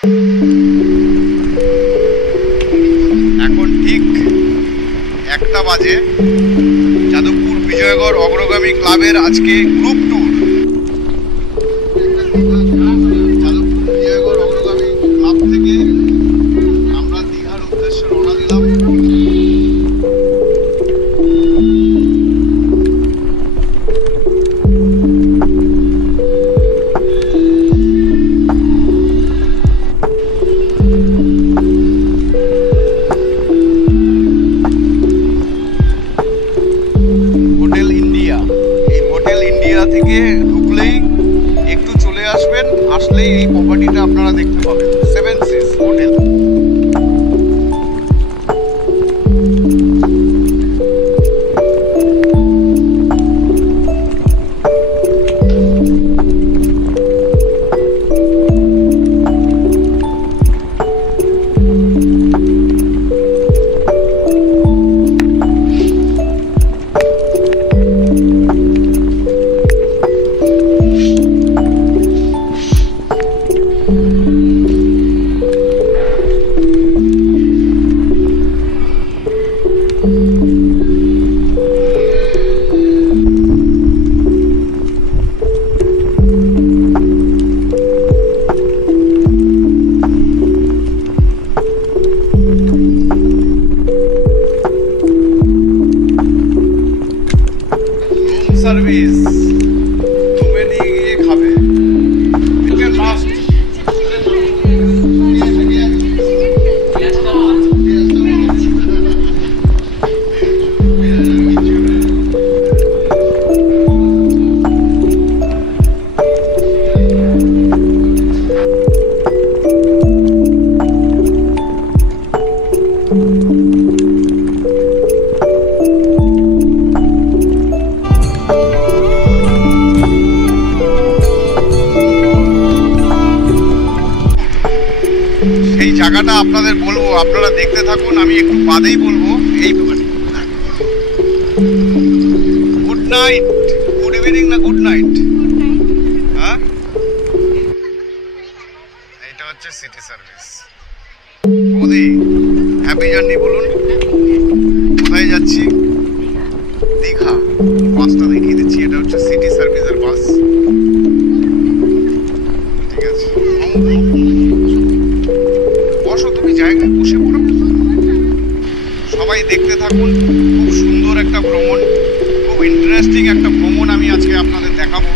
এখন ঠিক 1টা বাজে। যাদবপুর বিজয়গড় অগ্রগামী ক্লাবের আজকে গ্রুপ ট্যুর। যাদবপুর বিজয়গড় অগ্রগামী ক্লাব থেকে আমরা দীঘার উদ্দেশ্যে রওনা দিলাম। থেকে ঢুকলেই একটু চলে আসবেন, আসলেই এই প্রপার্টিটা আপনারা দেখতে পাবেন, সেভেন সিস হোটেল। সার্ভিস রুমে নিয়ে গিয়ে খাবে, এটা মাস্ট। এই জায়গাটা আপনাদের বলবো, আপনারা দেখতে থাকুন, আমি একটু বাদেই বলবো। এই গুড নাইট, গুড ইভিনিং না গুড নাইট? হ্যাঁ, এটা হচ্ছে city service. Modi happy journey বলুন। কোথায় যাচ্ছি? দীঘা। বাসটা দেখিয়ে দিচ্ছি, এটা হচ্ছে সিটি সার্ভিসের বাস। ঠিক আছে, তুমি জায়গায় বসে পড়ো, সবাই দেখতে থাকুন। খুব সুন্দর একটা ভ্রমণ, খুব ইন্টারেস্টিং একটা ভ্রমণ আমি আজকে আপনাদের দেখাবো।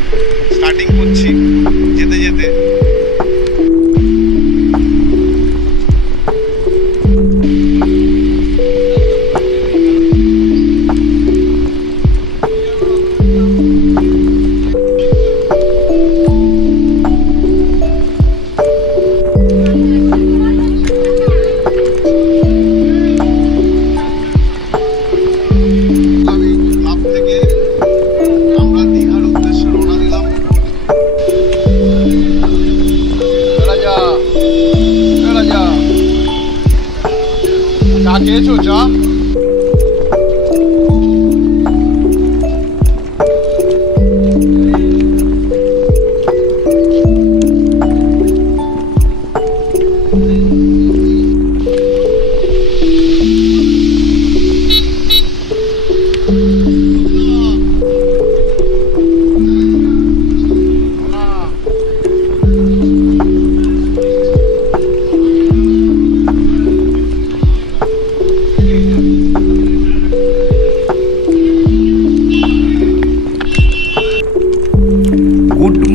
স্টার্টিং করছি যেতে যেতে। চা খেয়েছো? চা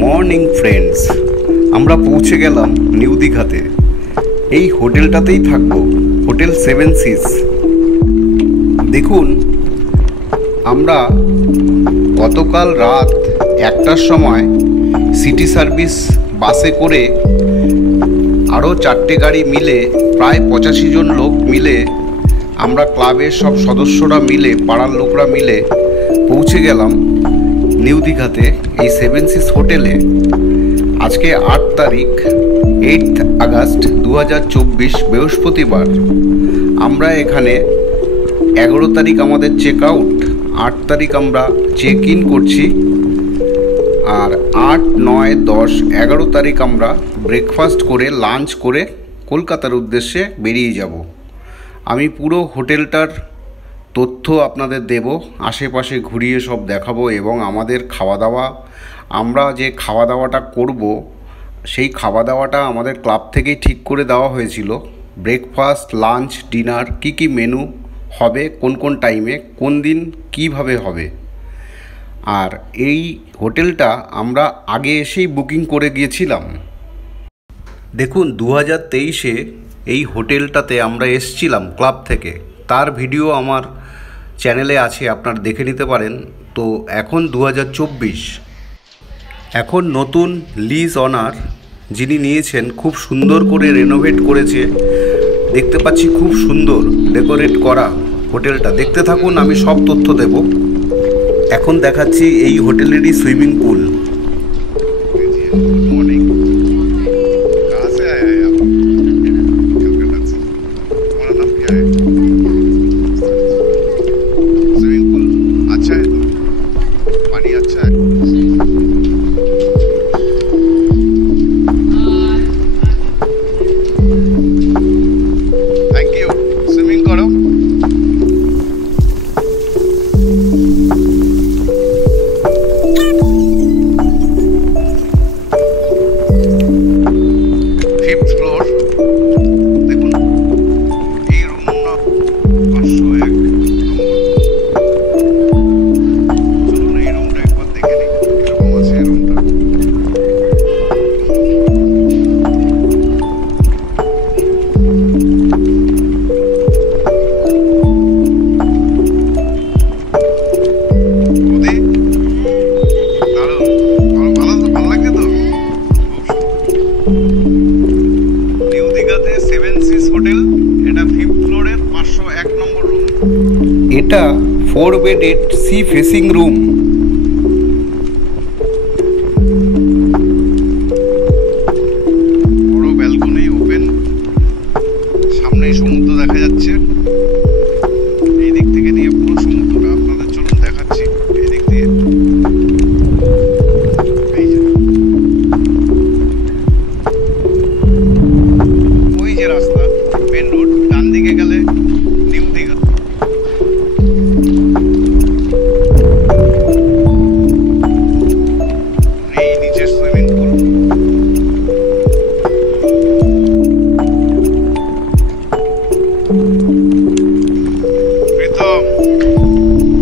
মর্নিং ফ্রেন্ডস, আমরা পৌঁছে গেলাম নিউ দীঘাতে। এই হোটেলটাতেই থাকবো, হোটেল সেভেন সিস। দেখুন, আমরা গতকাল রাত 1টার সময় সিটি সার্ভিস বাসে করে আরও 4টে গাড়ি মিলে প্রায় 85 জন লোক মিলে, আমরা ক্লাবের সব সদস্যরা মিলে, পাড়ার লোকরা মিলে পৌঁছে গেলাম নিউ দীঘাতে এই সেভেন সিস হোটেলে। আজকে 8 তারিখ, 8 আগস্ট 2024, বৃহস্পতিবার। আমরা এখানে 11 তারিখ আমাদের চেক আউট, 8 তারিখ আমরা চেক ইন করছি। আর 8, 9, 10, 11 তারিখ আমরা ব্রেকফাস্ট করে লাঞ্চ করে কলকাতার উদ্দেশ্যে বেরিয়ে যাব। আমি পুরো হোটেলটার তথ্য আপনাদের দেব, আশেপাশে ঘুরিয়ে সব দেখাবো এবং আমাদের খাওয়া দাওয়া, আমরা যে খাওয়া দাওয়াটা করব সেই খাওয়া দাওয়াটা আমাদের ক্লাব থেকেই ঠিক করে দেওয়া হয়েছিল। ব্রেকফাস্ট, লাঞ্চ, ডিনার কি কি মেনু হবে, কোন কোন টাইমে, কোন দিন কিভাবে হবে। আর এই হোটেলটা আমরা আগে এসেই বুকিং করে গিয়েছিলাম। দেখুন 2023-এ এই হোটেলটাতে আমরা এসেছিলাম ক্লাব থেকে, তার ভিডিও আমার চ্যানেলে আছে, আপনারা দেখে নিতে পারেন। তো এখন 2024, এখন নতুন লিজ অনার যিনি নিয়েছেন খুব সুন্দর করে রেনোভেট করেছে, দেখতে পাচ্ছি খুব সুন্দর ডেকোরেট করা হোটেলটা। দেখতে থাকুন, আমি সব তথ্য দেব। এখন দেখাচ্ছি এই হোটেলেরই সুইমিং পুল। এটা 4 বেডেড সি ফেসিং রুম। বড় ব্যালকনি, ওপেন, সামনেই সমুদ্র দেখা যাচ্ছে। এই দিক থেকে নিয়ে পুরো সমুদ্রটা আপনাদের চলুন দেখাচ্ছি। এই দিক দিয়ে ওই যে রাস্তা, মেন রোড, ডান দিকে গেলে নিউ দীঘা। এই নিচে সুইমিং পুল। প্রীতম,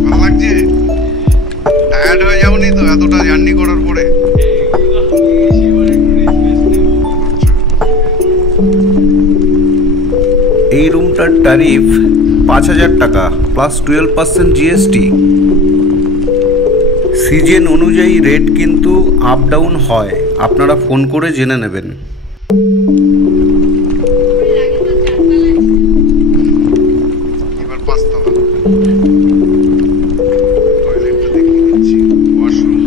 ভালো লাগছে? টায়ার্ড হয়ে যাওনি তো এতটা জার্নি করার পরে? এই রুমটার ট্যারিফ 5,000 টাকা প্লাস 12% জিএসটি। সিজন অনুযায়ী রেট কিন্তু আপ ডাউন হয়, আপনারা ফোন করে জেনে নেবেন। এবার 5 তলা টয়লেটটা দেখিয়ে দিচ্ছি, ওয়াশরুম।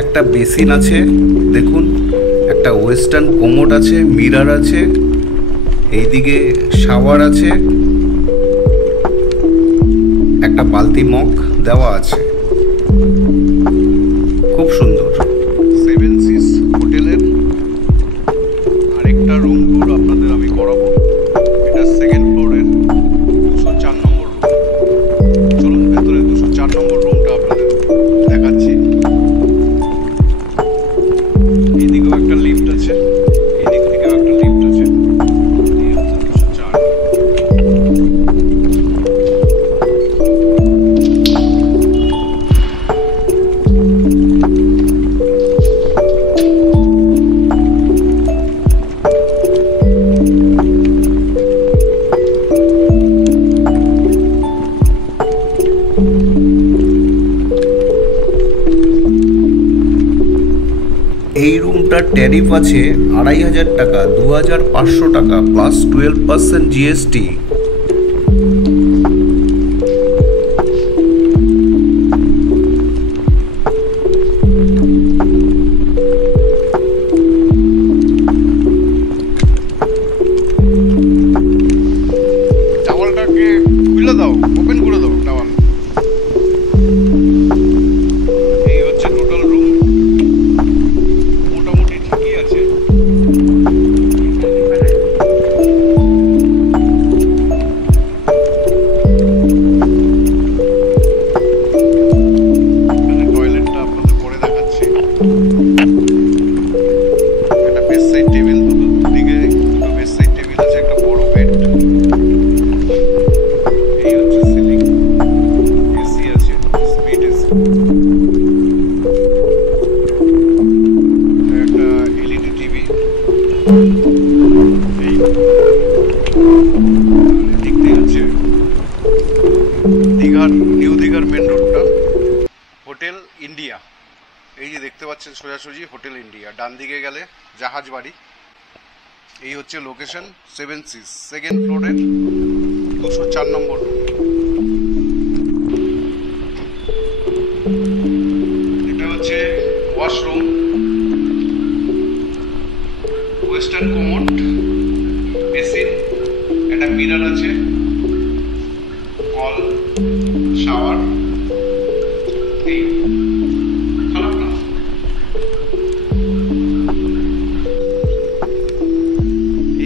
একটা বেসিন আছে দেখুন, একটা ওয়েস্টার্ন কোমোড আছে, মিরর আছে, এইদিকে শাওয়ার আছে, একটা বালতি মগ দেওয়া আছে, খুব সুন্দর। 7 সিস হোটেলের আরেকটা রুম ট্যুর আপনাদের আমি করাবো। এটা সেকেন্ড ফ্লোরের 204 নম্বর রুম। চলুন ভেতরে 204 নম্বর রুমটা আপনাদের দেখাচ্ছি। এইদিকেও একটা লিফট আছে, এইদিক থেকেও একটা লিফট আছে। এই রুমটার ট্যারিফ আছে 2,500 টাকা, 2,500 টাকা প্লাস 12% জিএসটি। টাওয়ালটাকে হোটেল ইন্ডিয়া। এই যে দেখতে পাচ্ছেন সোজাসুজি হোটেল ইন্ডিয়া, ডান দিকে গেলে জাহাজ বাড়ি। এই হচ্ছে লোকেশন, 7 সিস, সেকেন্ড ফ্লোরের 204 নম্বর রুম। এটা হচ্ছে ওয়াশরুম, ওয়েস্টার্ন কোমোড, বেসিন, একটা মিরর আছে, কল, শাওয়ার। এই খারাপ না।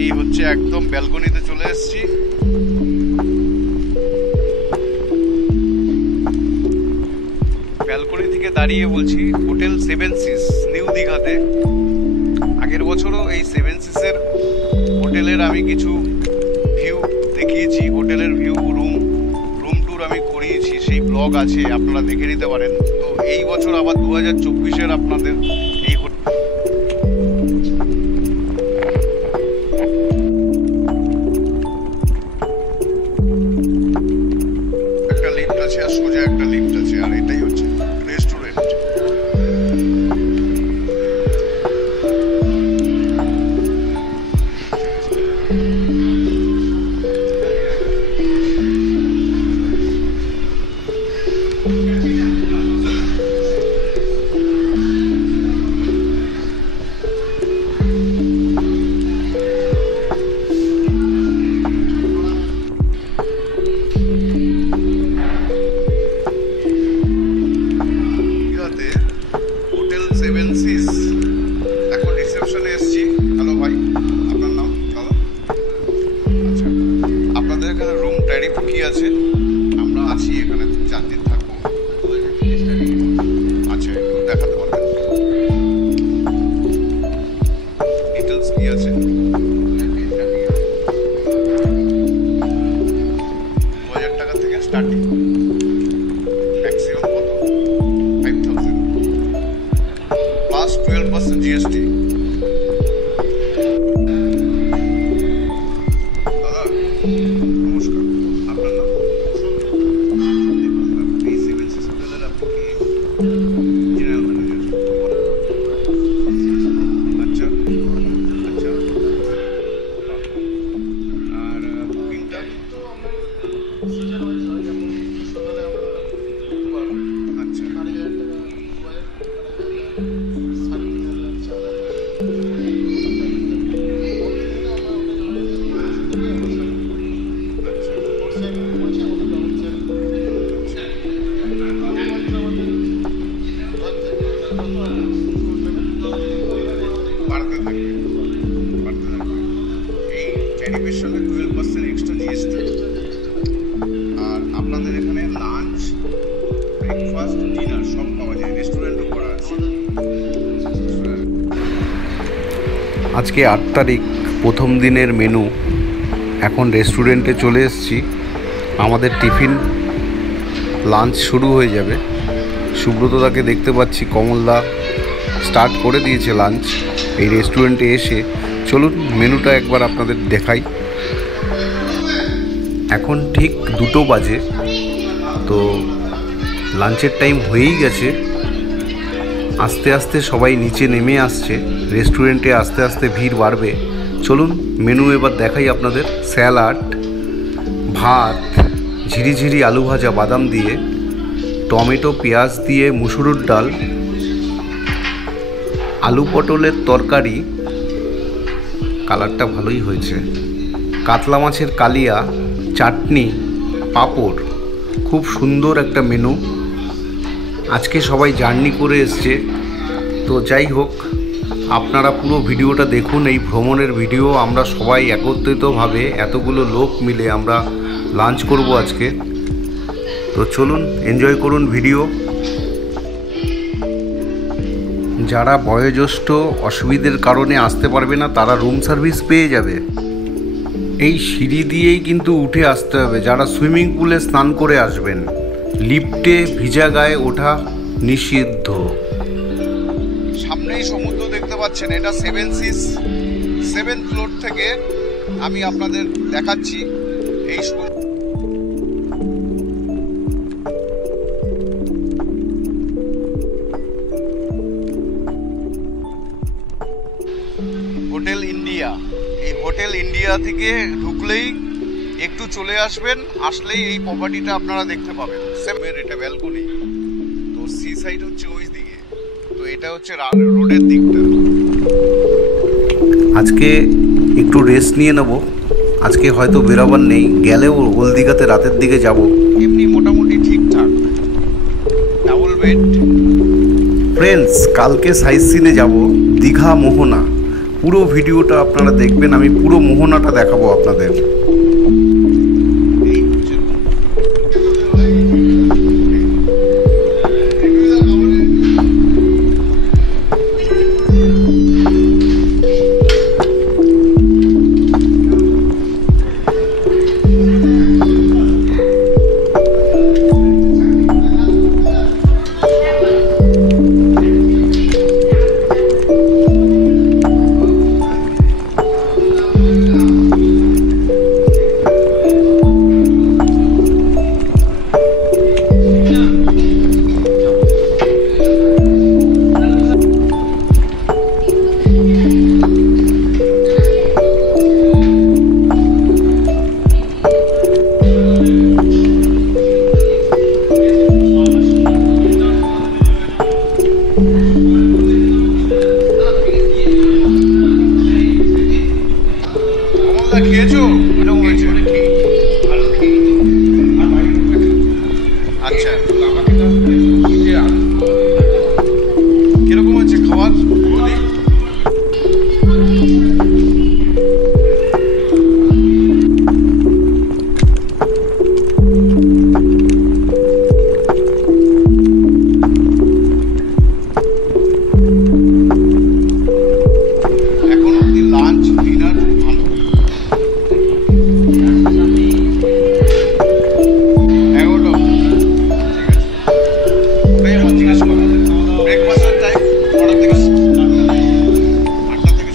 এই হচ্ছে একদম ব্যালকনিতে চলে এসেছি। ব্যালকনি থেকে দাঁড়িয়ে বলছি হোটেল 7 সিস নিউ দীঘাতে। আগের বছরও এই 7 সিসের হোটেলের আমি কিছু ভিউ দেখিয়েছি, হোটেলের ভিউ, রুম ট্যুর আমি করিয়েছি, সেই ব্লগ আছে, আপনারা দেখে নিতে পারেন। তো এই বছর আবার 2024-এর আপনাদের এই একটা লিফট আছে, আর সোজা একটা লিফট আছে, আর এটাই হচ্ছে রেস্টুরেন্ট। হোটেল 7 সিস, এখন রিসেপশনে এসেছি। হ্যালো ভাই, আপনার নাম? দাদা, আচ্ছা, আপনাদের এখানে রুম ট্যারিফ কি আছে? আমরা আছি এখানে 4 দিন থাকবো। আচ্ছা, একটু দেখাতে পারবেন ডিটেলস কি আছে? 2000 টাকা থেকে স্টার্টিং, ম্যাক্সিমাম কত? 5000 প্লাস 12% জিএসটি। দাদা নমস্কার, আপনার নাম? এই 7 সিস হোটেলের আপনি কি জেনারেল ম্যানেজার? আচ্ছা আচ্ছা, আর বুকিংটা? আচ্ছা, বাড়তে থাকবে বাড়তে থাকবে। এই ট্যারিফের সঙ্গে 12% এক্সট্রা জিএসটি। আর আপনাদের এখানে লাঞ্চ, ব্রেকফাস্ট, ডিনার সব পাওয়া যায়, রেস্টুরেন্টও করা আছে। আজকে 8 তারিখ, প্রথম দিনের মেনু। এখন রেস্টুরেন্টে চলে এসেছি, আমাদের টিফিন লাঞ্চ শুরু হয়ে যাবে। সুব্রতদাকে দেখতে পাচ্ছি, কমলদা স্টার্ট করে দিয়েছে লাঞ্চ এই রেস্টুরেন্টে এসে। চলুন মেনুটা একবার আপনাদের দেখাই। এখন ঠিক 2টো বাজে, তো লাঞ্চের টাইম হয়েই গেছে। আস্তে আস্তে সবাই নিচে নেমে আসছে, রেস্টুরেন্টে আস্তে আস্তে ভিড় বাড়বে। চলুন মেনু এবার দেখাই আপনাদের। স্যালাড, ভাত, ঝিরিঝিরি আলু ভাজা বাদাম দিয়ে, টমেটো পেঁয়াজ দিয়ে মুসুরির ডাল, আলু পটলের তরকারি, কালারটা ভালোই হয়েছে, কাতলা মাছের কালিয়া, চাটনি, পাঁপড়। খুব সুন্দর একটা মেনু। আজকে সবাই জার্নি করে এসছে, তো যাই হোক, আপনারা পুরো ভিডিওটা দেখুন। এই ভ্রমণের ভিডিও, আমরা সবাই একত্রিতভাবে এতগুলো লোক মিলে আমরা লাঞ্চ করব আজকে। তো চলুন এনজয় করুন ভিডিও। যারা বয়োজ্যেষ্ঠ অসুবিধার কারণে আসতে পারবে না, তারা রুম সার্ভিস পেয়ে যাবে। এই সিঁড়ি দিয়েই কিন্তু উঠে আসতে হবে যারা সুইমিং পুলে স্নান করে আসবেন। লিফটে ভিজা গায়ে ওঠা নিষিদ্ধ। সামনেই সমুদ্র দেখতে পাচ্ছেন, এটা 7 সিস 7th ফ্লোর থেকে আমি আপনাদের দেখাচ্ছি। এই হোটেল ইন্ডিয়া থেকে ঢুকলেই একটু চলে আসবেন, আসলেই এই প্রপার্টিটা আপনারা দেখতে পাবেন। সেমের এটা ব্যালকনি, তো সি সাইড হচ্ছে ওই দিকে, তো এটা হচ্ছে রোডের দিকটা। আজকে একটু রেস্ট নিয়ে নেব, আজকে হয়তো বেরোবার নেই, গেলেও ওল দীঘাতে রাতের দিকে যাব। এমনি মোটামুটি ঠিকঠাক, ডাবল বেড। ফ্রেন্ডস, কালকে সাইট সিনে যাব দীঘা মোহনা। পুরো ভিডিওটা আপনারা দেখবেন, আমি পুরো মোহনাটা দেখাবো আপনাদের। এই হচ্ছে খেয়েছো? এরকম হয়েছে। আচ্ছা, কিরকম হচ্ছে খাবার? এখন অব্দি লাঞ্চ ডিনার ভালো। ব্রেকফাস্টের টাইম 8টা থেকে 8টা থেকে